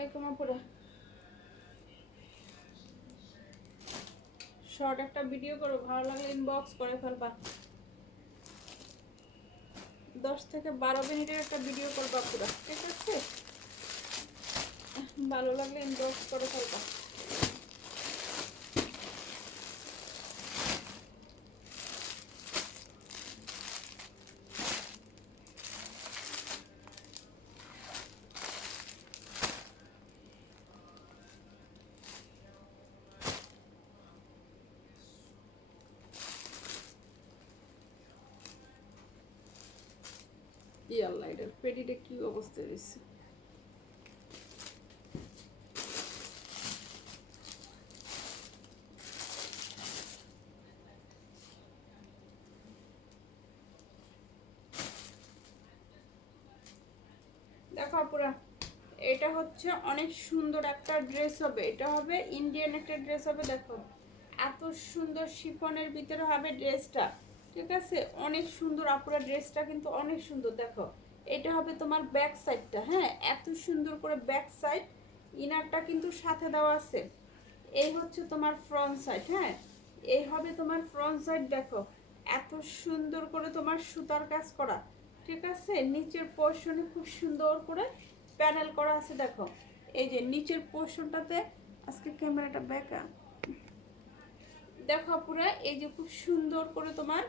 আলাইকুম আপুরা। শর্ট একটা ভিডিও করো, ভালো লাগলে ইনবক্স করে ফেলবা। 10 থেকে 12 মিনিটের একটা ভিডিও করবা আপুরা, ঠিক আছে? ভালো লাগলে ইনবক্স করে ফেলবা। আল্লাহ, এটার পেটিটা কি অবস্থা দিচ্ছে। দেখো আপুরা, এটা হচ্ছে অনেক সুন্দর একটা ড্রেস হবে। এটা হবে ইন্ডিয়ান একটা ড্রেস হবে। দেখো এত সুন্দর শিফনের ভিতরে হবে ড্রেসটা, ঠিক আছে? অনেক সুন্দর আপুরা, ড্রেসটা কিন্তু অনেক সুন্দর। দেখো এটা হবে তোমার ব্যাক সাইডটা, হ্যাঁ, এত সুন্দর করে ব্যাক সাইড। ইনারটা কিন্তু সাথে দেওয়া আছে। এই হচ্ছে তোমার ফ্রন্ট সাইড, হ্যাঁ, এই হবে তোমার ফ্রন্ট সাইড। দেখো এত সুন্দর করে তোমার সুতার কাজ করা, ঠিক আছে? নিচের পোর্শনে খুব সুন্দর করে প্যানেল করা আছে। দেখো এই যে নিচের পোর্শনটাতে, আজকে ক্যামেরাটা ব্যাকা, দেখো পুরো এই যে খুব সুন্দর করে তোমার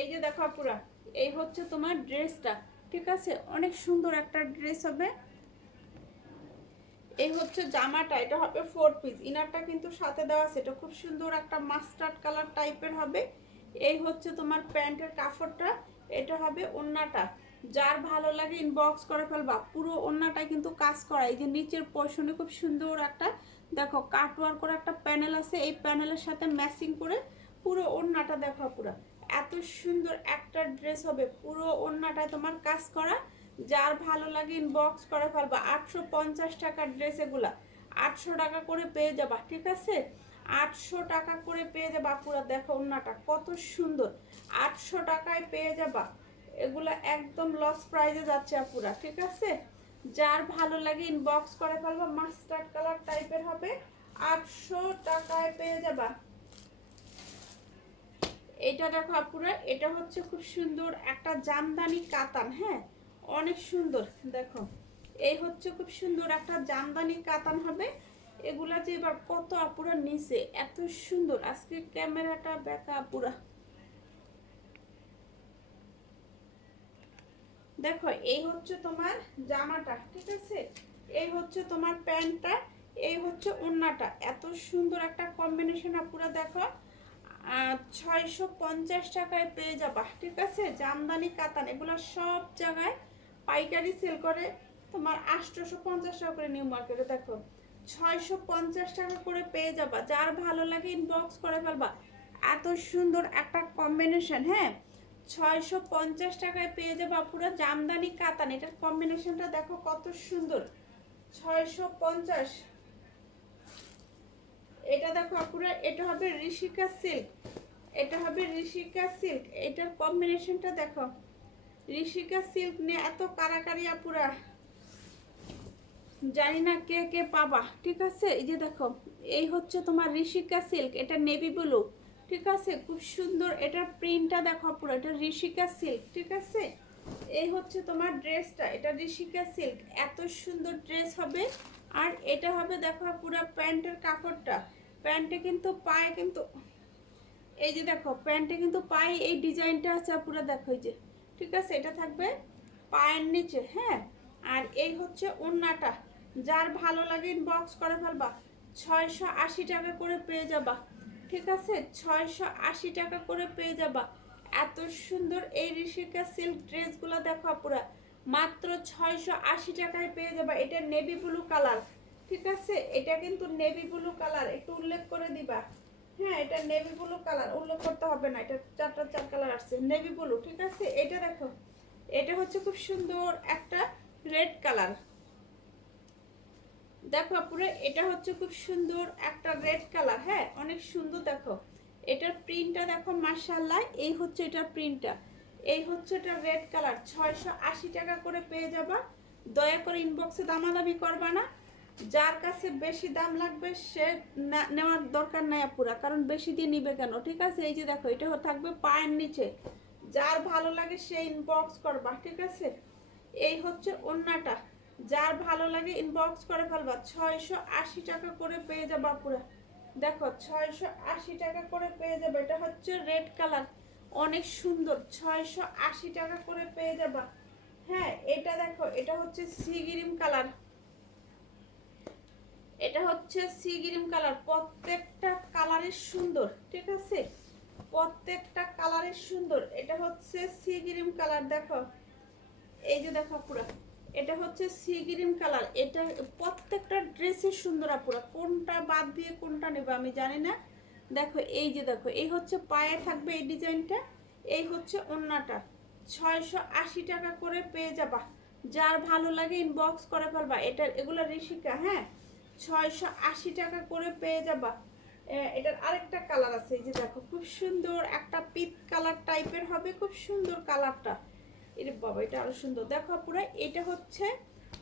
এই যে দেখো পুরা, এই হচ্ছে তোমার ড্রেসটা, ঠিক আছে? অনেক সুন্দর একটা ড্রেস হবে। এই হচ্ছে জামাটা, এটা হবে 4 পিস। ইনারটা কিন্তু সাথে দেওয়া আছে, এটা খুব সুন্দর একটা মাস্টার্ড কালার টাইপের হবে। এই হচ্ছে তোমার প্যান্টের কাপড়টা, এটা হবে ওড়নাটা। যার ভালো লাগে ইনবক্স করে ফেলবা। পুরো ওড়নাটাই কিন্তু কাজ করা। এই যে নিচের পোর্শনে খুব সুন্দর একটা, দেখো কাটওয়ার্ক করে একটা প্যানেল আছে, এই প্যানেলের সাথে ম্যাচিং করে পুরো ওড়নাটা দেখো পুরো এত সুন্দর একটা ড্রেস হবে। পুরো ওড়নাটায় তোমার কাজ করা। যার ভালো লাগে ইনবক্স করে ফেলবা। 850 টাকার ড্রেস এগুলা, 800 টাকা করে পেয়ে যাবা, ঠিক আছে? 800 টাকা করে পেয়ে যাবা পুরা। দেখো ওড়নাটা কত সুন্দর, 800 টাকায় পেয়ে যাবা। এগুলা একদম লস প্রাইজে যাচ্ছে আপুরা, ঠিক আছে? যার ভালো লাগে ইনবক্স করে ফেলবা। মাস্টার্ড কালার টাইপের হবে, 800 টাকায় পেয়ে যাবা। এটা দেখো আপুরা, এটা হচ্ছে খুব সুন্দর একটা জামদানি কাতান, হ্যাঁ, অনেক সুন্দর। দেখো এই হচ্ছে খুব সুন্দর একটা জামদানি কাতান হবে। এগুলা যে এবার কত আপুরা নিচে, এত সুন্দর। আজকে ক্যামেরাটা বেঁকা আপুরা। দেখো এই হচ্ছে তোমার জামাটা, ঠিক আছে? এই হচ্ছে তোমার প্যান্টটা, এই হচ্ছে ওড়নাটা। এত সুন্দর একটা কম্বিনেশন আপুরা। দেখো 650 টাকায় পেয়ে যাবা, ঠিক আছে? জামদানি কাতান, এগুলো সব জায়গায় পাইকারি সেল করে তোমার 850 টাকা করে নিউ মার্কেটে। দেখো 650 টাকা করে পেয়ে যাবা। যার ভালো লাগে ইনবক্স করে ফেলবা। এত সুন্দর একটা কম্বিনেশন, হ্যাঁ, 650 টাকায় পেয়ে যাবা পুরো জামদানি কাতান। এটার কম্বিনেশনটা দেখো কত সুন্দর, 650। এটা দেখো আপুরা, এটা হবে ঋষিকা সিল্ক, এটা হবে ঋষিকা সিল্ক। এটার কম্বিনেশনটা দেখো, ঋষিকা সিল্ক নিয়ে এত কারাকারি আপুরা, জানি না কে কে পাবা, ঠিক আছে? এই যে দেখো এই হচ্ছে তোমার ঋষিকা সিল্ক, এটা নেভি ব্লু, ঠিক আছে? খুব সুন্দর। এটার প্রিন্টটা দেখো পুরো, এটা ঋষিকা সিল্ক, ঠিক আছে? এই হচ্ছে তোমার ড্রেসটা, এটা ঋষিকা সিল্ক। এত সুন্দর ড্রেস হবে। আর এটা হবে দেখো পুরো প্যান্টের কাপড়টা, প্যান্টে কিন্তু পায়ে কিন্তু এই যে দেখো প্যান্টে কিন্তু পায়ে এই ডিজাইনটা আছে পুরো, দেখো এই যে, ঠিক আছে? এটা থাকবে পায়ের নিচে, হ্যাঁ। আর এই হচ্ছে ওড়নাটা। যার ভালো লাগে ইনবক্স করে ফেলবা। 680 টাকা করে পেয়ে যাবা, ঠিক আছে? 680 টাকা করে পেয়ে যাবা। এত সুন্দর এই ঋষিকা সিল্ক ড্রেসগুলো দেখো পুরা মাত্র 680 টাকায় পেয়ে যাবা। এটা নেভি ব্লু কালার, ঠিক আছে? এটা কিন্তু নেভি ব্লু কালার, একটু উল্লেখ করে দিবা। হ্যাঁ, এটা নেভি ব্লু কালার, উল্লেখ করতে হবে না। এটা চার কালার আসছে, নেভি ব্লু, ঠিক আছে? এটা দেখো, এটা হচ্ছে খুব সুন্দর একটা রেড কালার। দেখো পুরো এটা হচ্ছে খুব সুন্দর একটা রেড কালার, হ্যাঁ, অনেক সুন্দর। দেখো এটার প্রিন্টটা দেখো, মাশাআল্লাহ। এই হচ্ছে এটার প্রিন্টটা, এই হচ্ছে এটা রেড কালার, 680 টাকা করে পেয়ে যাবা। দয়া করে ইনবক্সে দামাদামি করবা না, যার কাছে বেশি দাম লাগবে সে নেওয়ার দরকার নাই আপুরা, কারণ বেশি দিয়ে নিবে কেন, ঠিক আছে। এই যে দেখো এটা থাকবে পায়ের নিচে, যার ভালো লাগে সে ইনবক্স করবা, ঠিক আছে। এই হচ্ছে ওন্নাটা, যার ভালো লাগে ইনবক্স করে ফেলবা। 680 টাকা করে পেয়ে যাবা আপুরা, দেখো 680 টাকা করে পেয়ে যাবে। এটা হচ্ছে রেড কালার, অনেক সুন্দর, 680 টাকা করে পেয়ে যাবা। হ্যাঁ এটা দেখো, এটা হচ্ছে সি গ্রিন কালার, এটা হচ্ছে সি গ্রিন কালার, প্রত্যেকটা কালারের সুন্দর, ঠিক আছে, প্রত্যেকটা কালারের সুন্দর। এটা হচ্ছে সি গ্রিন কালার, দেখো এই যে দেখো পুরো, এটা হচ্ছে সি গ্রিন কালার। এটা প্রত্যেকটা ড্রেসের সুন্দর আপুরা, কোনটা বাদ দিয়ে কোনটা নেবে আমি জানি না। দেখো এই যে দেখো, এই হচ্ছে পায়ে থাকবে এই ডিজাইনটা, এই হচ্ছে ওন্নাটা, 680 টাকা করে পেয়ে যাবা। যার ভালো লাগে ইনবক্স করে ফেলবা। এটা এগুলো ঋষিকা, হ্যাঁ 680 টাকা করে পেয়ে যাবা। এটার আরেকটা কালার আছে, এই যে দেখো খুব সুন্দর একটা পিচ কালার টাইপের হবে, খুব সুন্দর কালারটা। এরে বাবা এটা আরো সুন্দর, দেখো পুরো এটা হচ্ছে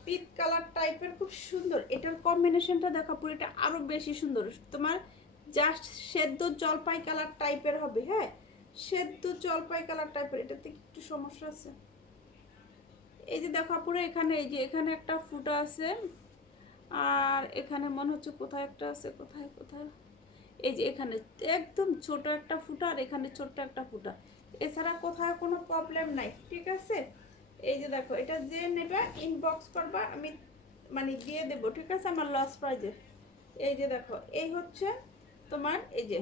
পিচ কালার টাইপের, খুব সুন্দর। এটার কম্বিনেশনটা দেখো পুরো, এটা আরো বেশি সুন্দর, তোমার জাস্ট সেদ্ধ জলপাই কালার টাইপের হবে, হ্যাঁ সেদ্ধ জলপাই কালার টাইপের। এটাতে একটু সমস্যা আছে, এই যে দেখো পুরো এখানে, এই যে এখানে একটা ফুটা আছে, আর এখানে মনে হচ্ছে কোথায় একটা আছে, কোথায় কোথায়, এই যে এখানে একদম ছোট একটা ফুটা, আর এখানে ছোট্ট একটা ফুটা, এছাড়া কোথাও কোনো প্রবলেম নাই, ঠিক আছে। এই যে দেখো এটা যে নেবে ইনবক্স করবা, আমি মানে দিয়ে দেবো, ঠিক আছে, আমার লস প্রাইজে। এই যে দেখো এই হচ্ছে তোমার, এই যে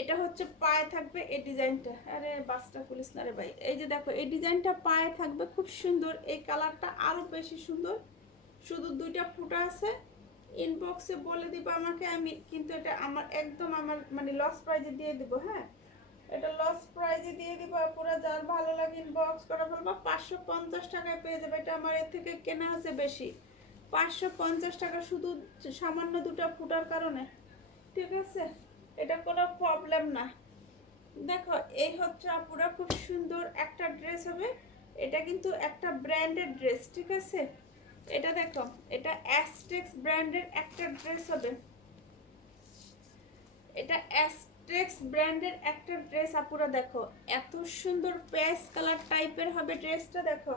এটা হচ্ছে পায়ে থাকবে এই ডিজাইনটা, আরে বাসটা খুলিস না রে ভাই। এই যে দেখো এই ডিজাইনটা পায়ে থাকবে, খুব সুন্দর, এই কালারটা আরো বেশি সুন্দর। শুধু দুইটা ফুটা আছে, ইনবক্সে বলে দিব আমাকে, আমি কিন্তু এটা আমার একদম আমার মানে লস প্রাইজে দিয়ে দিব, হ্যাঁ এটা লস প্রাইজে দিয়ে দিব পুরো। যার ভালো লাগে ইনবক্স করে ফেলবা, 550 টাকায় পেয়ে যাবে। এটা আমার এর থেকে কেনা আছে বেশি, 550 টাকা শুধু সামান্য দুটা ফুটার কারণে, ঠিক আছে, এটা কোনো প্রবলেম না। দেখো এই হচ্ছে আপুরা খুব সুন্দর একটা ড্রেস হবে, এটা কিন্তু একটা ব্র্যান্ডেড ড্রেস, ঠিক আছে। এটা দেখো এটা অ্যাস্টেক্স ব্র্যান্ডের একটা ড্রেস হবে, এটা অ্যাস্টেক্স ব্র্যান্ডের একটা ড্রেস আপুরা, দেখো এত সুন্দর পেস কালার টাইপের হবে ড্রেসটা, দেখো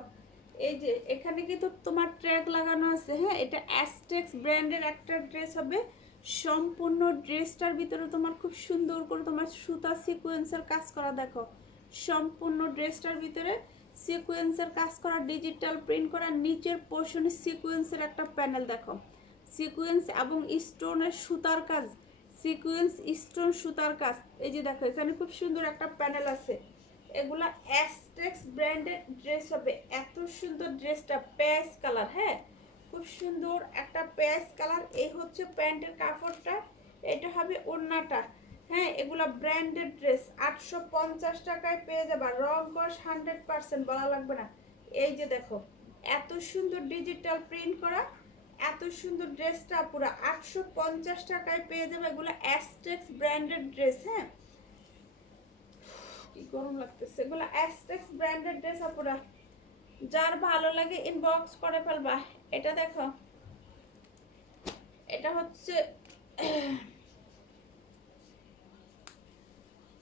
এই যে এখানে কিন্তু তোমার ট্র্যাক লাগানো আছে, হ্যাঁ এটা অ্যাস্টেক্স ব্র্যান্ডের একটা ড্রেস হবে। সম্পূর্ণ ড্রেসটার ভিতরে তোমার খুব সুন্দর করে তোমার সুতা সিকোয়েন্সের কাজ করা, দেখো সম্পূর্ণ ড্রেসটার ভিতরে সিকোয়েন্সের কাজ করা, ডিজিটাল প্রিন্ট করা, নিচের পোর্শনে সিকোয়েন্সের একটা প্যানেল, দেখো সিকোয়েন্স এবং স্টোনের সুতার কাজ, সিকোয়েন্স স্টোন সুতার কাজ। এই যে দেখো এখানে খুব সুন্দর একটা প্যানেল আছে। এগুলা অ্যাস্টেক্স ব্র্যান্ডের ড্রেস হবে, এত সুন্দর ড্রেসটা পেঁয়াজ কালার, হ্যাঁ খুব সুন্দর একটা পেঁয়াজ কালার। এই হচ্ছে প্যান্টের কাপড়টা, এটা হবে ওড়নাটা, হ্যাঁ এগুলা ব্র্যান্ডেড ড্রেস, 850 টাকায় পেয়ে যাবা। রং কস 100%, বলা লাগবে না। এই যে দেখো এত সুন্দর ডিজিটাল প্রিন্ট করা, এত সুন্দর ড্রেসটা পুরো 850 টাকায় পেয়ে যাবে। এগুলো অ্যাস্টেক্স ব্র্যান্ডেড ড্রেস, হ্যাঁ কি গরম লাগতেছে, এগুলো অ্যাস্টেক্স ব্র্যান্ডেড ড্রেস আপুরা, যার ভালো লাগে ইনবক্স করে ফেলবা। এটা দেখো এটা হচ্ছে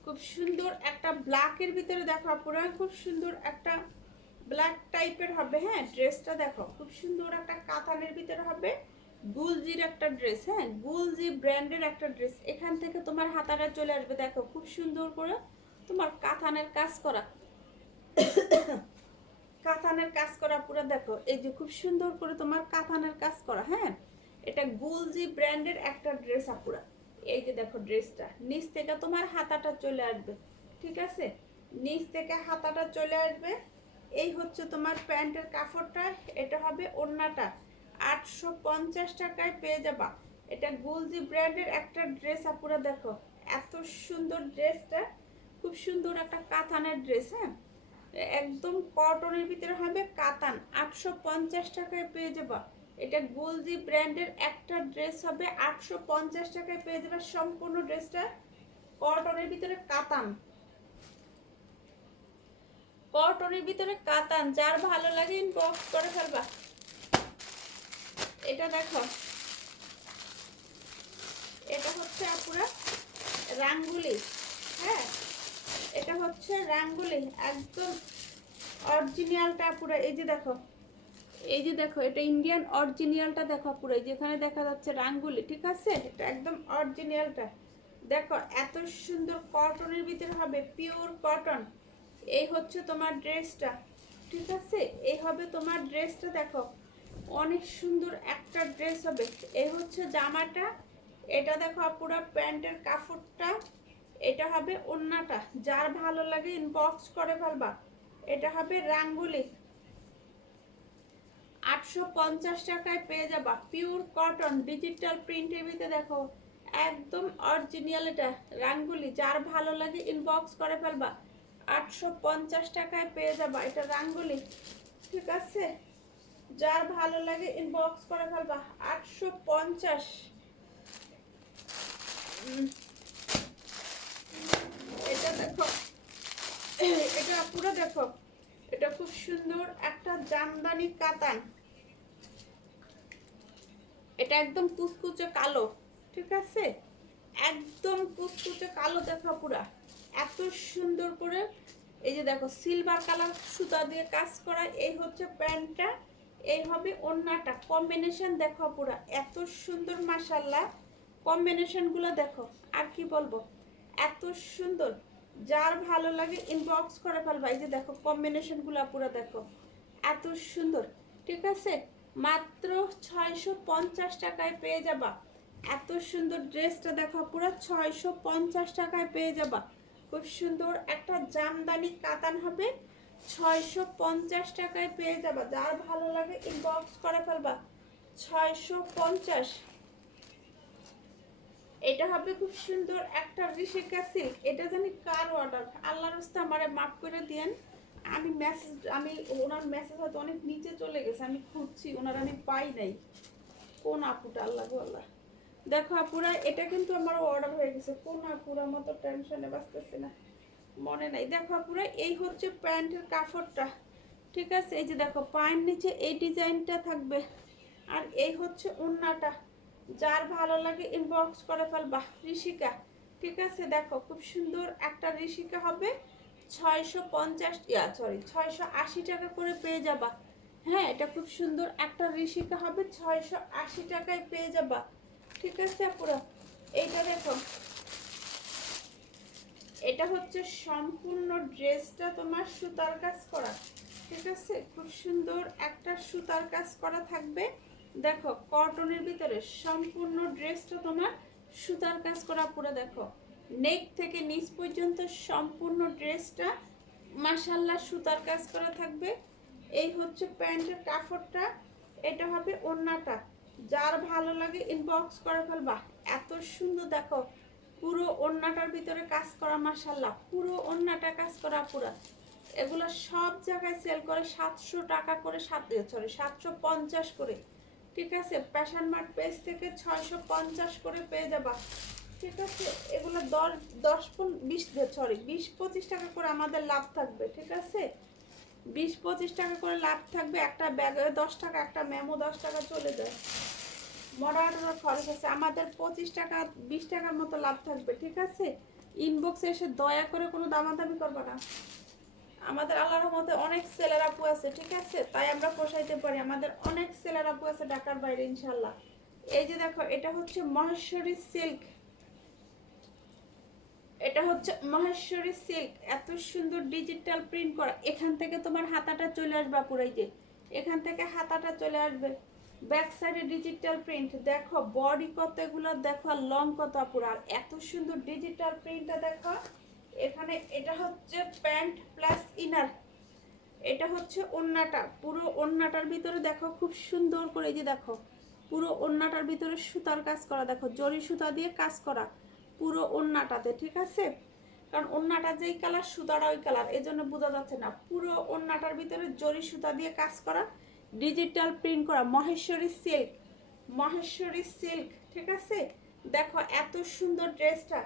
খুব সুন্দর একটা ব্ল্যাকের ভিতরে, দেখো আপুরা খুব সুন্দর একটা ব্ল্যাক টাইপের হবে, হ্যাঁ ড্রেসটা দেখো খুব সুন্দর একটা কাতানের ভিতরে হবে, গুলজির একটা ড্রেস, হ্যাঁ গুলজি ব্র্যান্ডের একটা ড্রেস। এখান থেকে তোমার হাতাটা চলে আসবে, দেখো খুব সুন্দর করে তোমার কাতানের কাজ করা, কাতানের কাজ করা পুরো, দেখো এই যে খুব সুন্দর করে তোমার কাতানের কাজ করা, হ্যাঁ এটা গুলজি ব্র্যান্ডের একটা ড্রেস আপুরা। এই যে দেখো ড্রেসটা নিচ থেকে তোমার হাতাটা চলে আসবে, ঠিক আছে, নিচ থেকে হাতাটা চলে আসবে। এই হচ্ছে তোমার প্যান্টের কাপড়টা, এটা হবে ওড়নাটা, 850 টাকায় পেয়ে যাবা। এটা গুলজি ব্র্যান্ডের একটা ড্রেস আপুরা, দেখো এত সুন্দর ড্রেসটা, খুব সুন্দর একটা কাতানের ড্রেস, হ্যাঁ একদম কটনের ভিতরে হবে কাতান, 850 টাকায় পেয়ে যাবা। এটা গুলজি ব্র্যান্ডের একটা ড্রেস হবে, 850 টাকায় পেয়ে যাবে। সম্পূর্ণ ড্রেসটা কটনের ভিতরে কাতান, কটনের ভিতরে কাতান, যার ভালো লাগে ইনবক্স করে ফেলবা। এটা দেখো, এটা হচ্ছে আপুরা রাঙ্গুলি। হ্যাঁ, এটা হচ্ছে রাঙ্গুলি, একদম অরিজিনালটা পুরো। এই যে দেখো, এই যে দেখো, এটা ইন্ডিয়ান অরিজিনালটা দেখো পুরো, যেখানে দেখা যাচ্ছে রাঙ্গুলি, ঠিক আছে? এটা একদম অরিজিনালটা দেখো, এত সুন্দর কটনের ভিতরে হবে, পিওর কটন। এই হচ্ছে তোমার ড্রেসটা, ঠিক আছে? এই হবে তোমার ড্রেসটা, দেখো অনেক সুন্দর একটা ড্রেস হবে। এই হচ্ছে জামাটা, এটা দেখো পুরো প্যান্টের কাপড়টা, এটা হবে ওড়নাটা। যার ভালো লাগে ইনবক্স করে ফেলবা। এটা হবে রাঙ্গুলি, 850 টাকায় পেয়ে যাবা, পিওর কটন ডিজিটাল প্রিন্টের ভিতরে দেখো, একদম অরিজিনাল। এটা রাঙ্গুলি, যার ভালো লাগে ইনবক্স করে ফেলবা। 850 টাকায় পেয়ে যাবা, এটা রাঙ্গুলি, ঠিক আছে? যার ভালো লাগে ইনবক্স করে ফেলবা। 850। এটা দেখো, এটা পুরো দেখো, এটা খুব সুন্দর একটা জামদানি কাতান। এটা একদম কুচকুচে কালো, ঠিক আছে? একদম কুচকুচে কালো দেখো পুরা, এত সুন্দর করে। এই যে দেখো সিলভার কালার সুতা দিয়ে কাজ করা। এই হচ্ছে প্যান্টটা, এই হবে ওড়নাটা। কম্বিনেশন দেখো পুরা, এত সুন্দর, মাশাআল্লাহ। কম্বিনেশনগুলো দেখো, আর কি বলবো, এত সুন্দর। যার ভালো লাগে ইনবক্স করে ফেলবা। এই যে দেখো কম্বিনেশনগুলো পুরো দেখো, এত সুন্দর, ঠিক আছে? মাত্র 650 টাকায় পেয়ে যাবা। এত সুন্দর ড্রেসটা দেখো পুরো 650 টাকায় পেয়ে যাবা। খুব সুন্দর একটা জামদানি কাতান হবে, 650 টাকায় পেয়ে যাবা। যার ভালো লাগে ইনবক্স করে ফেলবা। 650। এটা হবে খুব সুন্দর একটা ঋষিকা সিল্ক। এটা জানি কার অর্ডার, আল্লাহর রাস্তা আমারে মাফ করে দিয়েন। আমি ওনার মেসেজ হয়তো অনেক নিচে চলে গেছে, আমি খুঁজছি ওনার, আমি পাই নাই। কোন আপুটা, আল্লাহ গো আল্লাহ। দেখো আপুরা, এটা কিন্তু আমার অর্ডার হয়ে গেছে। কোন আপুরা, মতো টেনশনে বাঁচতেছে না, মনে নাই। দেখো আপুরা, এই হচ্ছে প্যান্টের কাপড়টা, ঠিক আছে? এই যে দেখো পায়ের নিচে এই ডিজাইনটা থাকবে, আর এই হচ্ছে ওড়নাটা। যার ভালো লাগে ইনবক্স করে ফেলবা। ঋষিকা, ঠিক আছে? দেখো খুব সুন্দর একটা ঋষিকা হবে, 650, 680 টাকা করে পেয়ে যাবা। হ্যাঁ, এটা খুব সুন্দর একটা ঋষিকা হবে, 680 টাকায় পেয়ে যাবা, ঠিক আছে আপুরা? এইটা দেখো, এটা হচ্ছে সম্পূর্ণ ড্রেসটা তোমার সুতার কাজ করা, ঠিক আছে? খুব সুন্দর একটা সুতার কাজ করা থাকবে। দেখো কটনের ভিতরে সম্পূর্ণ ড্রেসটা তোমার সুতার কাজ করা পুরো। দেখো নেক থেকে নিচ পর্যন্ত সম্পূর্ণ ড্রেসটা মাশাআল্লাহ সুতার কাজ করা থাকবে। এই হচ্ছে প্যান্টের কাপড়টা, এটা হবে ওড়নাটা। যার ভালো লাগে ইনবক্স করে ফেলবা। এত সুন্দর দেখো, পুরো ওড়নাটার ভিতরে কাজ করা, মাশাআল্লাহ পুরো ওড়নাটা কাজ করা পুরা। এগুলো সব জায়গায় সেল করে 700 টাকা করে, 750 করে, ঠিক আছে? প্যাশন মার্ট পেজ থেকে 650 করে পেয়ে যাবা, ঠিক আছে? এগুলো 20-25 টাকা করে আমাদের লাভ থাকবে, ঠিক আছে? 20-25 টাকা করে লাভ থাকবে। একটা ব্যাগে 10 টাকা, একটা মেমো 10 টাকা চলে যায়, মডার্নের খরচ আছে আমাদের 25 টাকা 20 টাকার মতো লাভ থাকবে, ঠিক আছে? ইনবক্সে এসে দয়া করে কোনো দামাদামি করবে না। আমাদের আল্লাহর মধ্যে অনেক সেলার আপু আছে, ঠিক আছে? তাই আমরা পোষাইতে পারি। আমাদের অনেক সেলার আপু আছে ঢাকার বাইরে, ইনশাল্লাহ। এই যে দেখো, এটা হচ্ছে মহেশ্বরী সিল্ক, এটা হচ্ছে মহেশ্বরী সিল্ক, এত সুন্দর ডিজিটাল প্রিন্ট করা। এখান থেকে তোমার হাতাটা চলে আসবে পুরাই, যে এখান থেকে হাতাটা চলে আসবে। ব্যাক সাইডে ডিজিটাল প্রিন্ট দেখো, বডি কত এগুলো দেখো, লং কত পুরা, এত সুন্দর ডিজিটাল প্রিন্টটা দেখো। এখানে এটা হচ্ছে প্যান্ট প্লাস ইনার, এটা হচ্ছে ওড়নাটা। পুরো ওড়নাটার ভিতরে দেখো খুব সুন্দর করে, এই যে দেখো পুরো ওড়নাটার ভিতরে সুতার কাজ করা, দেখো জরি সুতা দিয়ে কাজ করা পুরো ওড়নাটাতে, ঠিক আছে? কারণ ওড়নাটা যেই কালার, সুতাটা ওই কালার, এই জন্য বোঝা যাচ্ছে না। পুরো ওড়নাটার ভিতরে জরি সুতা দিয়ে কাজ করা, ডিজিটাল প্রিন্ট করা, মহেশ্বরী সিল্ক, মহেশ্বরী সিল্ক, ঠিক আছে? দেখো এত সুন্দর ড্রেসটা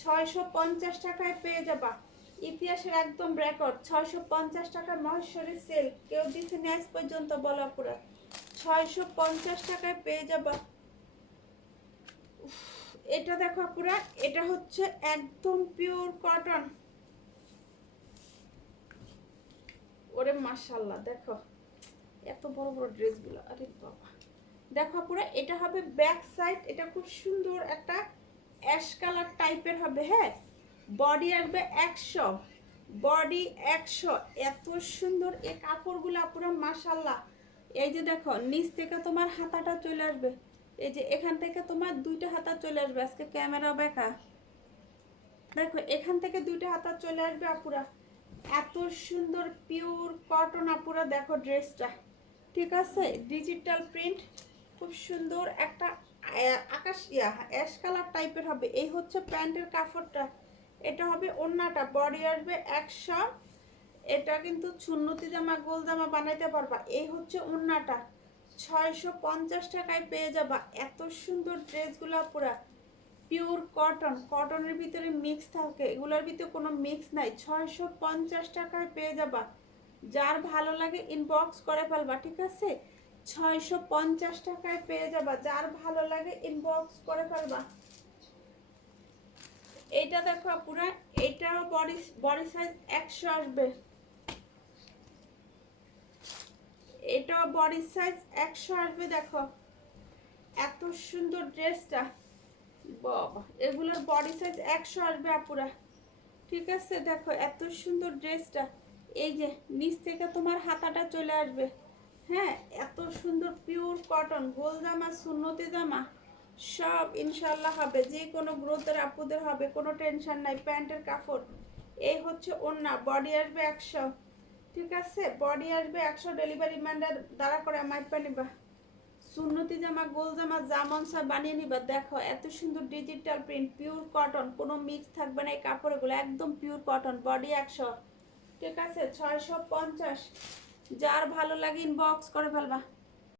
650 টাকায় পেয়ে যাবা। ইতিহাসের একদম রেকর্ড 650 টাকা মহেশ্বরী সেল, কেউ দিছে ন্যাচ পর্যন্ত বলা পুরা 650 টাকায় পেয়ে যাবা। এটা দেখো পুরা, এটা হচ্ছে একদম পিওর কটন। ওরে মাশাআল্লাহ, দেখো এত বড় বড় ড্রেসগুলো, আরে বাবা। দেখো পুরো এটা হবে ব্যাক সাইড, এটা খুব সুন্দর একটা অ্যাশ কালার টাইপের হবে। হ্যাঁ, বডি আসবে 100, বডি 100। এত সুন্দর এই কাপড়গুলো পুরো মাশাআল্লাহ। এই যে দেখো নিচ থেকে তোমার হাতাটা চলে আসবে, এই যে এখান থেকে তোমার দুইটা হাতা চলে আসবে। আজকে ক্যামেরা বেঁকা, দেখো এখান থেকে দুইটা হাতা চলে আসবে আপুরা। এত সুন্দর পিওর কটন আপুরা, দেখো ড্রেসটা, ঠিক আছে, ডিজিটাল প্রিন্ট, খুব সুন্দর একটা আকাশ অ্যাশ কালার টাইপের হবে। এই হচ্ছে প্যান্টের কাপড়টা, এটা হবে ওড়নাটা, বডি আসবে 100। এটা কিন্তু সুন্নতি জামা গোল জামা বানাইতে পারবা। এই হচ্ছে ওড়নাটা, 650 টাকায় পেয়ে যাবা। এত সুন্দর ড্রেসগুলো পুরা পিওর কটন, কটনের ভিতরে মিক্স থাকে, এগুলোর ভিতরে কোনো মিক্স নাই। 650 টাকায় পেয়ে যাবা। যার ভালো লাগে ইনবক্স করে ফেলবা, ঠিক আছে, 650 টাকায় পেয়ে যাবা। যার ভালো লাগে ইনবক্স করে ফেলবা। এইটা দেখো পুরা, এটা বডি বডি সাইজ 100 আসবে, এটা বডি সাইজ 100 আসবে। দেখো এত সুন্দর ড্রেসটা, বাবা, এগুলোর বডি সাইজ 100 আসবে আপুরা, ঠিক আছে। দেখো এত সুন্দর ড্রেসটা, এই যে নিচ থেকে তোমার হাতাটা চলে আসবে। হ্যাঁ, এত সুন্দর পিওর কটন, গোল জামা সুন্নতি জামা সব ইনশাল্লাহ হবে, যে কোনো গ্রোথের আপুদের হবে, কোনো টেনশন নাই। প্যান্টের কাপড়, এই হচ্ছে ওড়না, বডি আসবে 100, ঠিক আছে, বডি আসবে 100। ডেলিভারি ম্যানরা দ্বারা করে মাইপা নিবা, সুন্নতি জামা গোল জামা যা মন চায় বানিয়ে নিবা। দেখো এত সুন্দর ডিজিটাল প্রিন্ট, পিওর কটন, কোনো মিক্স থাকবে না এই কাপড়গুলো, একদম পিওর কটন, বডি 100, ঠিক আছে, 650। যার ভালো লাগে ইনবক্স করে ফেলবা।